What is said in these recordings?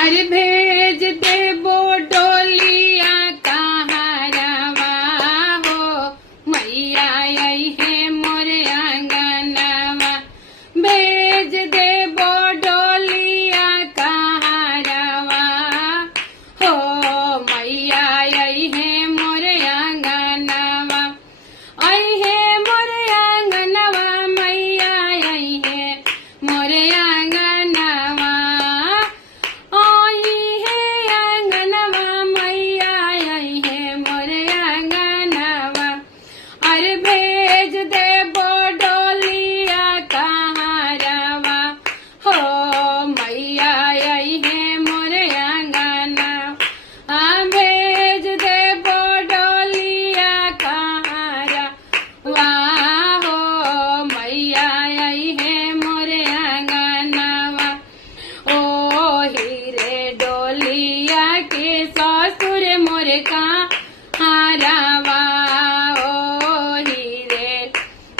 अरे भेज दे वो डोलिया कहारवा हो मैया आई है मोरे आंगनवा। भेज दे वो डोलिया कहारवा हो मैया आई है मोरे आंगनवा। आई है मोरे आंगनवा मैया आई है मोरे आंगनवा। आई है आंगनवा मैया आई है मोरे आंगनवा। अरे भेज दे वो डोलिया कहारवा हो मैया आई है मोरे आंगनवा। भेज दे वो डोलिया कहारवा हो मैया आई है मोरे आंगनवा। ओ हीरे डोलिया के ससुर मोरे कहारवा। ओ हीरे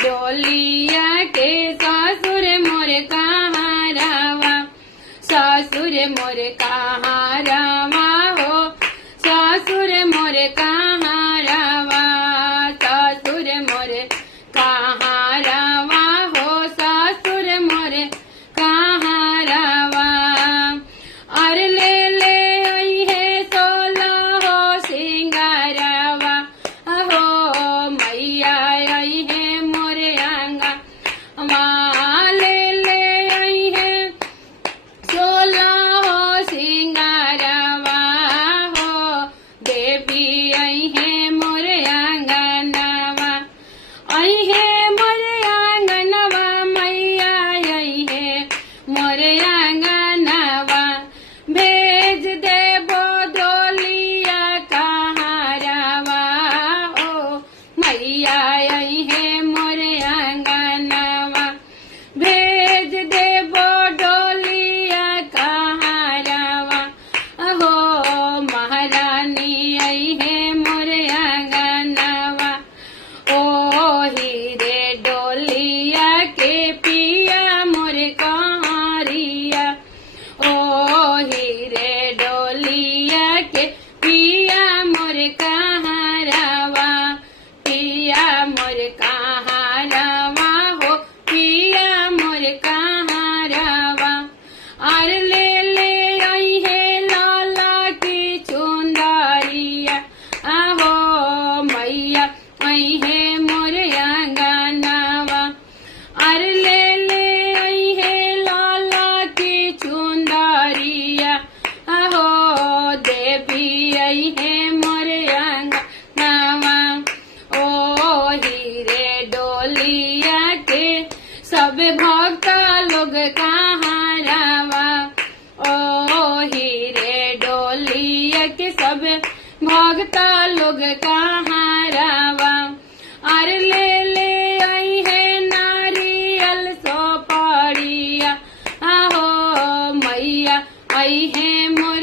डोलिया के ससुर मोरे कहारवा। ससुर मोरे कहारवा हो ससुर मोरे कहारवा। ससुर मोरे कहारवा हो ससुर मोरे कहारवा। अरे ले आई है 16 हो सिंगारवा हो मैया आई है मोरे आंगनवा। ले आई है 16 हो सिंगारवा हो देवी आई है मोरे आंगनवा। आई है मोरे आंगनवा मैया आई है मोरे आंगनवा। भेज दे वो डोलिया कहारवा ओ मैया आई है मोरे आंगनवा। भेज दे वो डोलिया कहारवा हो महारानी आई है मोरे आंगनवा। ओ हीरे डोलिया के पिया मोरे कहारिया। ओ हीरे डोलिया के पिया मोरे कहारवा। पिया मोरे कहारवा हो पिया मोरे कहारवा। अरे ले आई है लाला की चुंदरिया आहो मैया आई है मोरे आंगनवा। अरे ले आई है लाला की चुंदरिया आहो देवी आई है मोरे आंगनवा। ओ हीरे डोलिया के सब भक्त लोग कहारवा। ओ हीरे डोलिया के सब भक्त लोग कहारवा। अरे ले आई है नारियल सोपारिया आहो मैया आई है मोरे